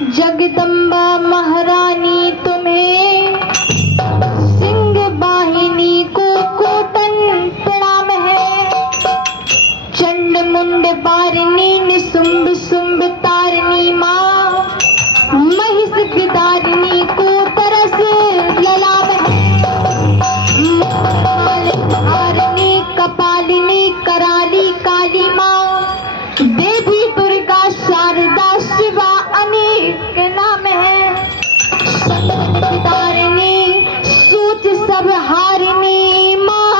जगदम्बा महारानी तुम्हें सिंह वाहिनी को कोटन प्रणाम है। चंड मुंड बारनी निसुंभ सुंभ तारनी माँ महिष विदारिणी को तरस ललाम है। धारणी कपालिनी कराली काली माँ देवी दुर्गा शारदा शिवा अनेक नाम है। विदारिणी सूच सब हारिणी माँ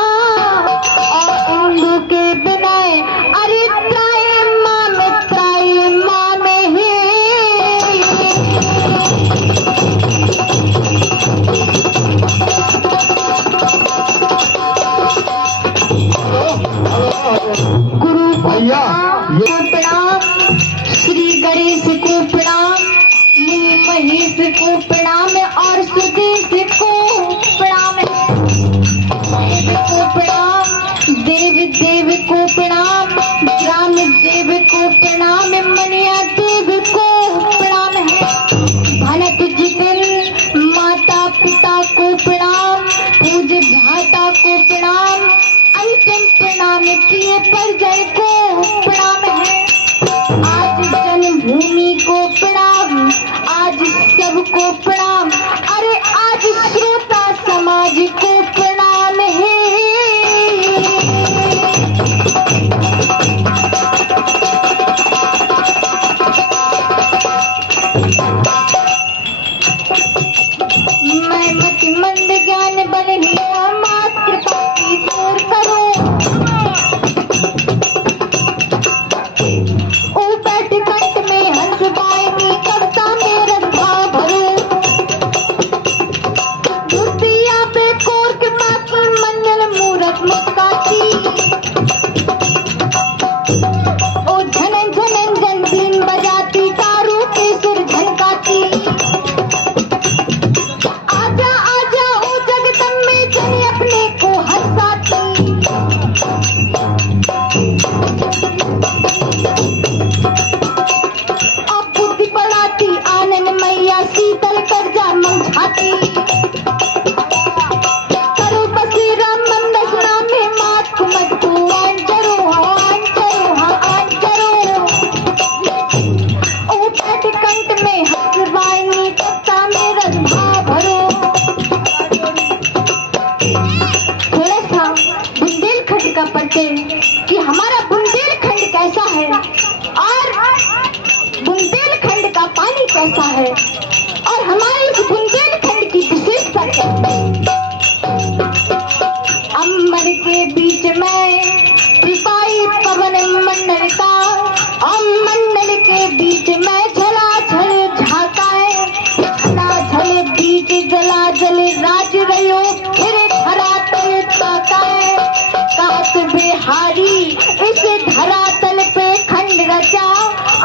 और इंदु के विनय अरे त्राय माँ में त्राय माँ में ही। गुरु को प्रणाम, श्री गणेश को प्रणाम, मुनि महेश को प्रणाम और सुदेश को प्रणाम है। देव को प्रणाम, देव देव को प्रणाम, ग्राम देव को प्रणाम, मनिया देव को प्रणाम है। भनत जितिन माता पिता को प्रणाम, पूज्य भ्राता को प्रणाम, अंतिम प्रणाम किए परिजन को प्रणाम है। आज जन्मभूमि को प्रणाम, आज सबको प्रणाम, अरे आज श्रोता समाज को प्रणाम है। मैं मति मंद ज्ञान बलहीन मात्र कृपा दूर करो। कि हमारा बुंदेलखंड कैसा है और बुंदेलखंड का पानी कैसा है और हमारे इस बुंदेलखंड की विशेषता क्या है। अंबर के बीच में सिपाही पवन मंडल का, मंडल के बीच में झलाझल झाका है। झलाझल बीच जलाजल राज रयो फिर धरातल ताका है। कात बिहारी इस धरातल पे खंड रचा,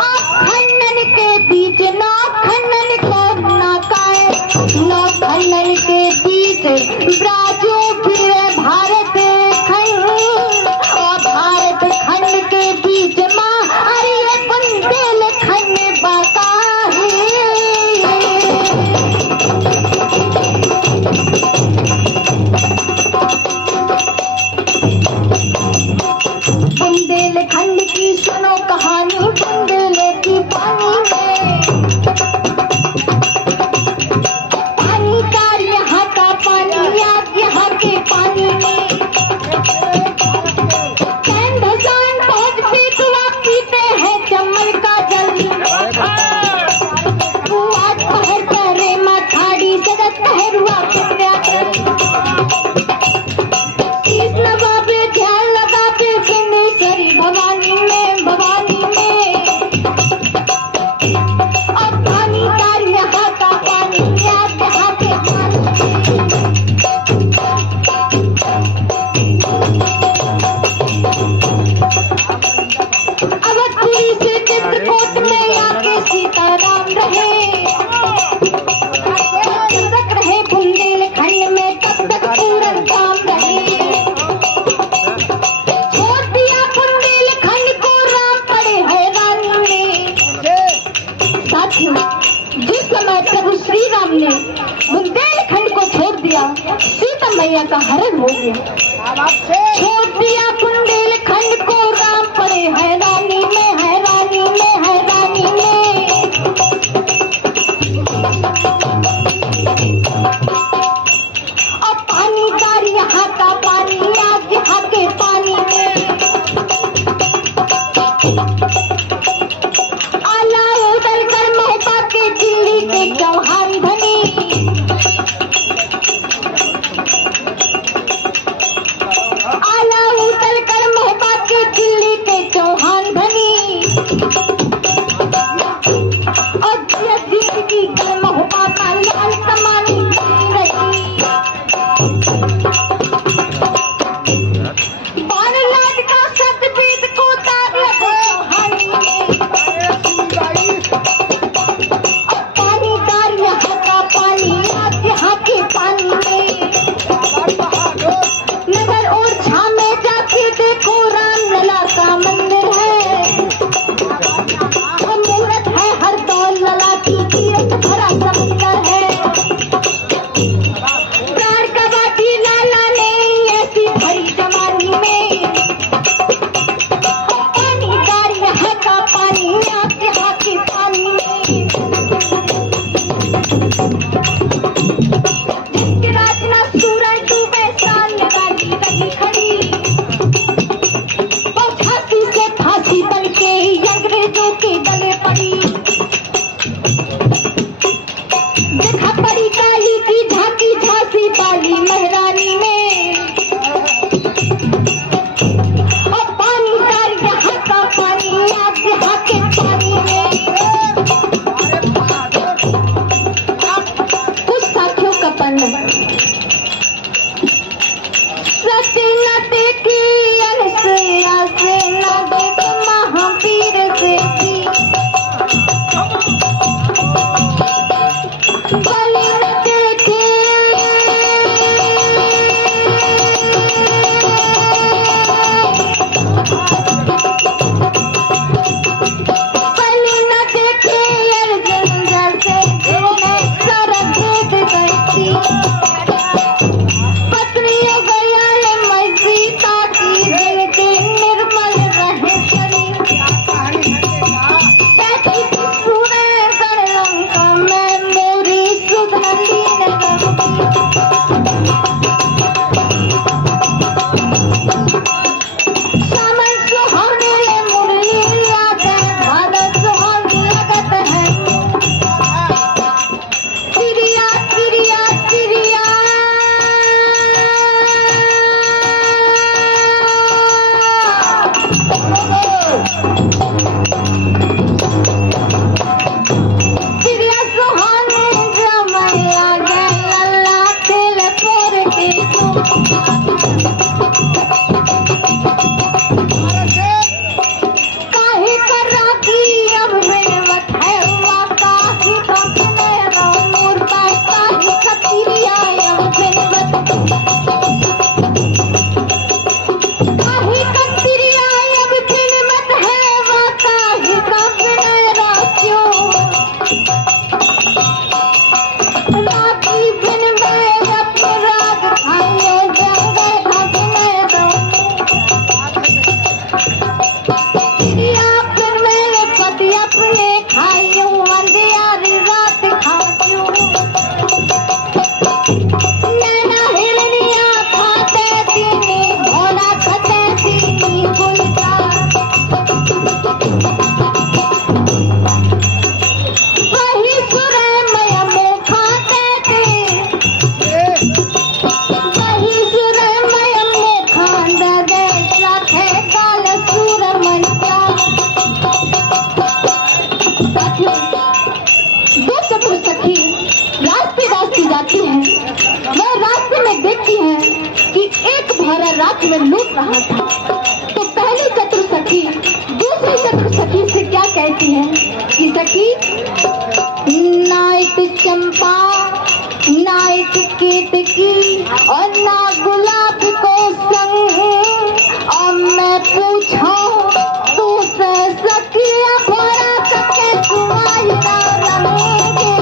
आप खंडन के बीच नौ खंडन को नाका है। नौ खंडन के बीच ब्राजो फिर भारत खंड और भारत खंड के बीच माँ अरे ये बुंदेलखंड बाका है। बुंदेलखंड की सुनो कहानी बुंदेल की पानी में। पानी कार यहाँ का पानी आप यहाँ के पानी में। चैन धसान पहुँचते तो आप पीते हैं चमन का जल। वो आज पहर करे मखाड़ी सदत पहरुआ कितने नवाबे ध्यान लगाते सिंधेश्वरी भवानी में, भवानी में। और पानी तार यहाँ का पानी आप यहाँ के पानी। अवधपुरी से चित्रकूट में आके सीताराम रहे। जब तक रहे बुंदेलखंड में तब तक पूरन काम रहे। छोड़ दिया बुंदेलखंड को राम पड़े हैरानी में। साथियों जिस समय प्रभु श्री राम ने बुंदेलखंड को छोड़ दिया, सीता मैया का हरण हो गया। छोड़ दिया बुंदेलखंड को, राम पड़े हैरानी में, हैरानी में, हैरानी में। और पानी दार यहाँ का पानी, आज यहाँ के पानी में आला उतर कर महबा के दिल्ली के चौहान धनी, आला उतर कर महबा के दिल्ली के चौहान धनी। और जिंदगी का महबा का लाल समानी रही, बारलाट का सतवेद को दाग लगा हानि में। और पानी दार यहाँ का पानी, आज यहाँ के पानी में। नगर और छा में जाके देखो, राम लला का मंदिर है। मूरत है हर दौल लला की, तीरथ भरा समुंदर है। प्राण का बाटी लाला ने ऐसी भरी जवानी में। पानी दार यहाँ का पानी, आज यहाँ के पानी में। जिसके रात ना सूरज डूबे, साल लगाई रही खड़ी। वो फांसी से फांसी बन के अंग्रेजों के गले पड़ी। देखा पड़ी काली की झांकी, झांसी वाली महारानी में। और पानी दार यहाँ का पानी, आज यहाँ के पानी में। कुछ साथियों का पन्ना, सत्य न देखी अनसुया से, न देख महावीर से भी। बलि न देखे बलि न देखे अर्जुन जैसे, जिन्हें सरग गई। पत्नियों गया मैं सीता की, दिल के निर्मल रहे शरीर। बैठी थी सूरह गढ़ लंका में, मोरी सुधरली सामन सुहावने मुरली याद है, भादर सुहावनी लगत है। चिड़िया चिड़िया चिड़िया चिड़िया सुहाने जमैया गए, लल्ला तिल पोर के काहे कर राखी अब बेवत है हुआ, काहे का मेरा मूर्ता, काहे का चिड़िया अब बेवत, काहे का चिड़िया अब बेवत है हुआ, काहे का मेरा क्यों। राखी बिन मेरा पराग खाइयो, जंगल भाग मेरा। चिड़िया फिर मेरे पति अपने खाइयो, अंधियारी रात खाइयो। नैना हिरनिया खाते दीनी, भोला खाते दीनी गुलका। वही सुरह मैया मुँह खाते थे, वही सुरह मैया मुँह खांदा दे, लाखे काल सूर मंचा। साथियों, दो चतुर सखी रास्ते रास्ते जाती हैं। वह रास्ते में देखती हैं कि एक भौरा रात में लूट रहा था। तो पहली चतुर सखी दूसरी चतुर सखी से क्या कहती है कि सखी, नाइट चंपा नाइट केतकी और ना गुलाब को संग, और मैं पूछा तू से सखिया भौरा सके तुम्हारी रंग।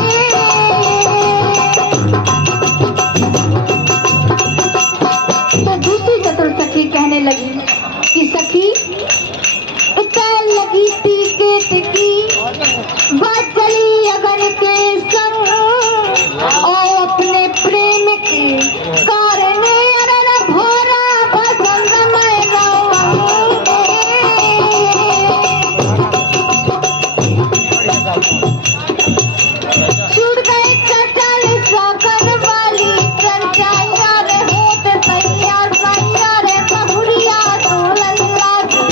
छूट गए चटल साकर वाली कंचाइया रे होत तैयार सैया रे बहुरिया तोलन लागी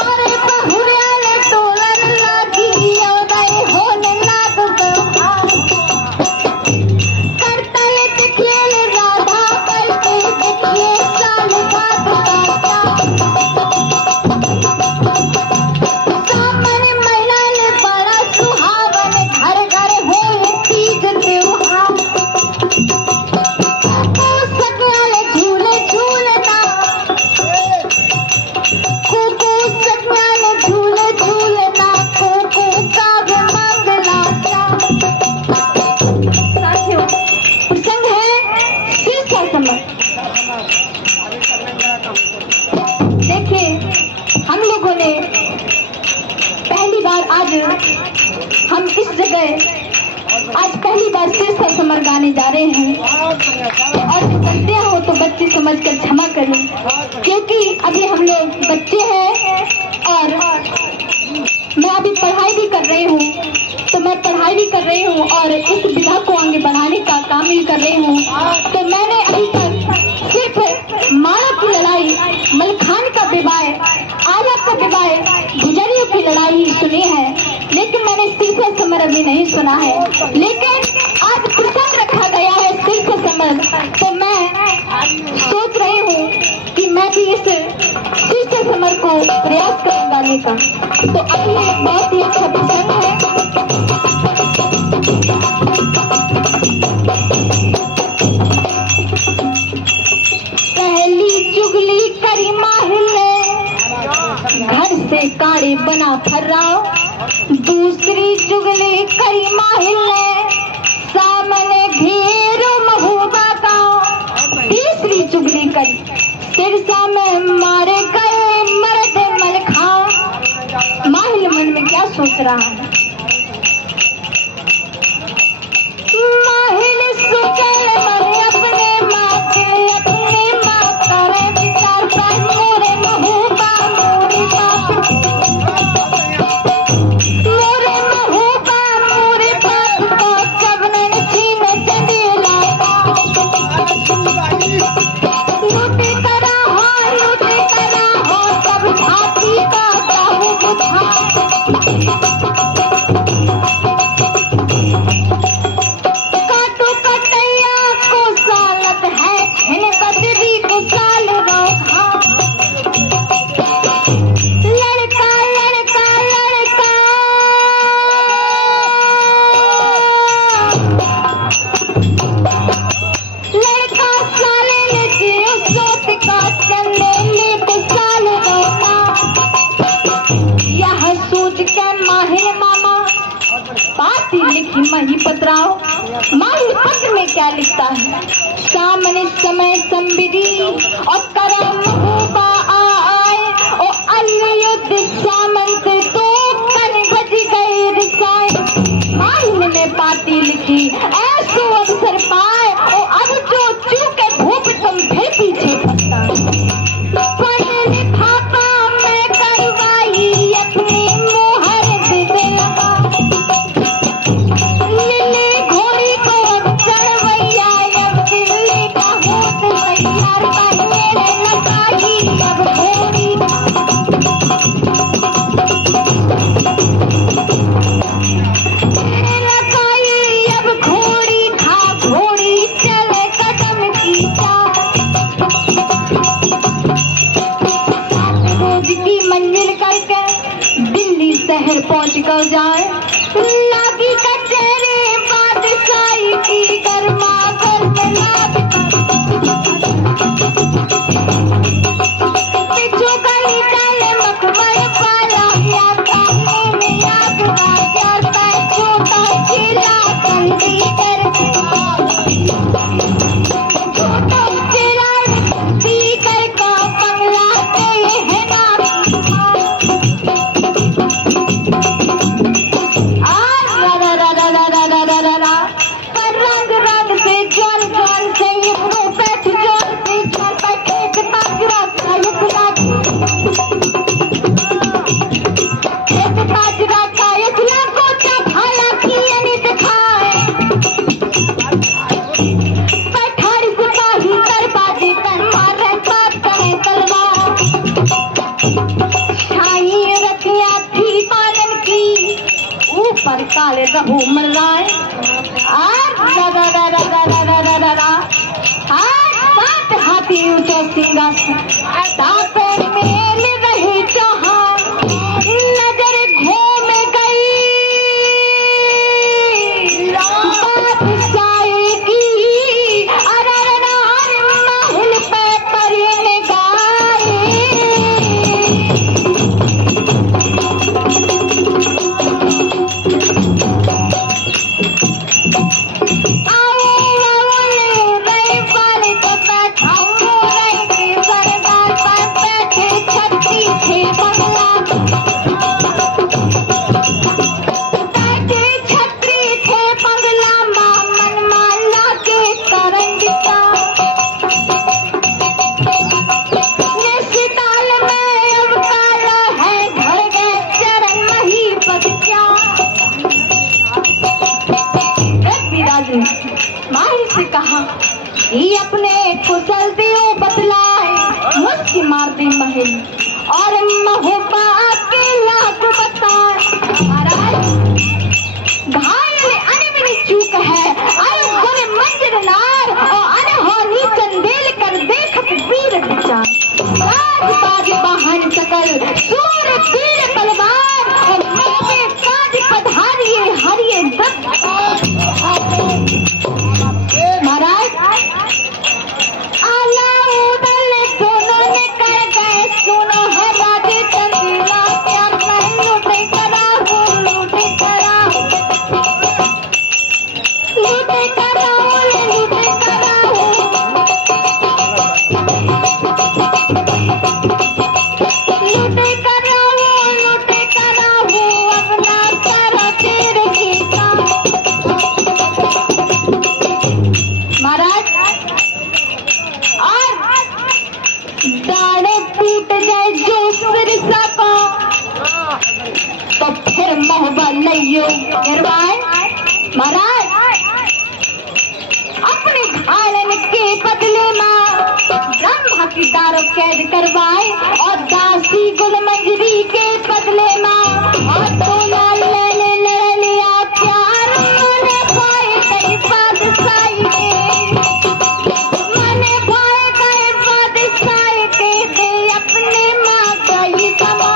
अरे बहुरिया ले तोलन लागी अवदाई होन लाग करतल दिखेल राधा करके दिखिए साल घाट का सामने महिला ले बड़ा सुहावन घर घर होए तीज त्योहार को सकल झूले झूलना को सकल झूले झूलना को काव्य मंगला साथियों प्रसंग है शीर्षा समर। देखिए हम लोगों ने पहली बार आज हम इस जगह आज पहली बार शीर्षा समर गाने जा रहे हैं और जो गलतियां हो तो बच्चे समझकर क्षमा करें क्योंकि अभी हम लोग बच्चे हैं और मैं अभी पढ़ाई भी कर रही हूँ तो मैं पढ़ाई भी कर रही हूँ और इस विधा को आगे बढ़ाने का काम भी कर रही हूँ। तो मैंने अभी तक सिर्फ माला की लड़ाई मलखान का विवाह आला का विवाह गुजरियों की लड़ाई सुनी है लेकिन मैंने शीर्षा समर अभी नहीं सुना है। लेकिन आज प्रसंग रखा गया है शीर्षा समर तो मैं सोच रही हूँ कि मैं भी इस शीर्षा समर को प्रयास करूँ गाने का। तो अभी एक बहुत ही अच्छा प्रसंग है। पहली चुगली करी माहिल ने घर से काढ़े बना फर्रा दूसरी चुगली करी माहिल ने सामने घेरो महबूबा का तीसरी चुगली करी सिरसा में मारे गए मर्द मलखा। माहिल मन में क्या सोच रहा है माहिल सुचल मन अपने माँ करे विचार पर मोरे महबूबा मोरी बाप को चबनन छीन चंदेला लूटे करा हो सब छाती का चाहू बुझा काटो कटैया को सालत है इन बदरी को साल रोहा लड़का लड़का लड़का लड़का साले ने जियो सोत का चंदे ले को साल रोहा यह सोच के माहिर मामा पाती लिखी मही पत्राओ। माही पत्र में क्या लिखता है सामने समय संबिरी और करम महबूबा आए और अन्य युद्ध सामंत तो कन बज गए रिसाए। माही ने पाती लिखी ऐसो अवसर पाए और अब जो चूके भूप तुम फिर पीछे पछताए। पढ़े लिखा काम मैं करवाई अपनी मोहर दे लगा लिली घोड़ी को अब चढ़वैया अब दिल्ली का होत तैयार कर मेरे लगाई अब घोड़ी मेरे लगाई अब घोड़ी खा घोड़ी चले कदम की चाल रोज की मंजिल करके दिल्ली शहर पहुंच कर जाए लागी कचहरी बादशाही की गर्मा गर्म लाग पिछू गली डाले मखमल वाला या सामने में आग जाता है छोटा चीला कंदी कर छोटा चीला कर का बंगला के है ना आज घूमर राय सात हाथी ऊंचा सिंहासन ताकों मेल रही जहां नजर घूम गई बादशाही की अरनार महल पे परिण गाए माहिर से कहा ये अपने कुशल दियो बतलाए मुझसे मार दे महल और महुबा के लाख बताए महाराज घायल अनबनी चूक है अरे मंजर नार और अनहोनी चंदेल कर देखत वीर विचार राज वाहन सकल सूर वीर बलवान और मस्ते काज पधारिए हरिये दत्त महाराज आलाउदल दोनों ने कर गए सुनो है राजे चंदीला क्या मैं लूटे करा लूटे करा लूटे करा लूटे करा अपना करा तेरे गीता महाराज और दाढ़े टूट जाए जो सिरसा का तो फिर मोहब्बत लियो गिरवाए महाराज अपने घालन के बदले में ब्रह्मा की दारू कैद करवाए और दासी गुलमंजरी के बदले में और तोला ले लिया प्यार मैंने पाए कई बादशाही के दे अपने माँ गई समा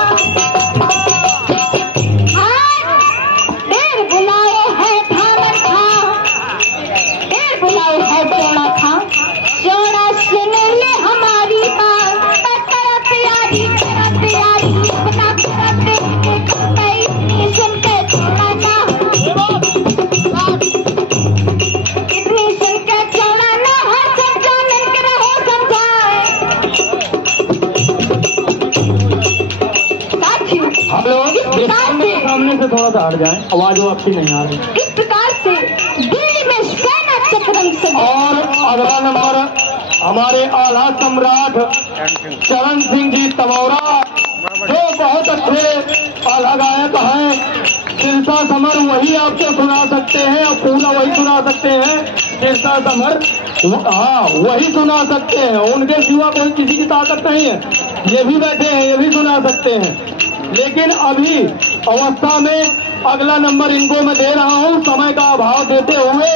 देर बुलाओ है थानर था देर बुलाओ है जोड़ा था जोड़ा सुन ले हमारी बात तेरा तैयारी अपना सुन के छोड़ा ना इतनी सुन के छोड़ा ना हर समझा मिलकर रहो समझाए हम लोग सामने से थोड़ा सा हट जाएं, आवाज आपकी नहीं आ रही। इस प्रकार से दिल्ली में सेना चक्रम से और अगला नंबर हमारे आला सम्राट चरण सिंह जी तमौरा जो बहुत अच्छे आला गायक हैं। सिरसा समर वही आपको सुना सकते हैं और पूरा वही सुना सकते हैं। सिरसा समर हाँ वही सुना सकते हैं, उनके सिवा कोई किसी की ताकत नहीं है। ये भी बैठे हैं, ये भी सुना सकते हैं। लेकिन अभी अवस्था में अगला नंबर इनको मैं दे रहा हूँ, समय का अभाव देते हुए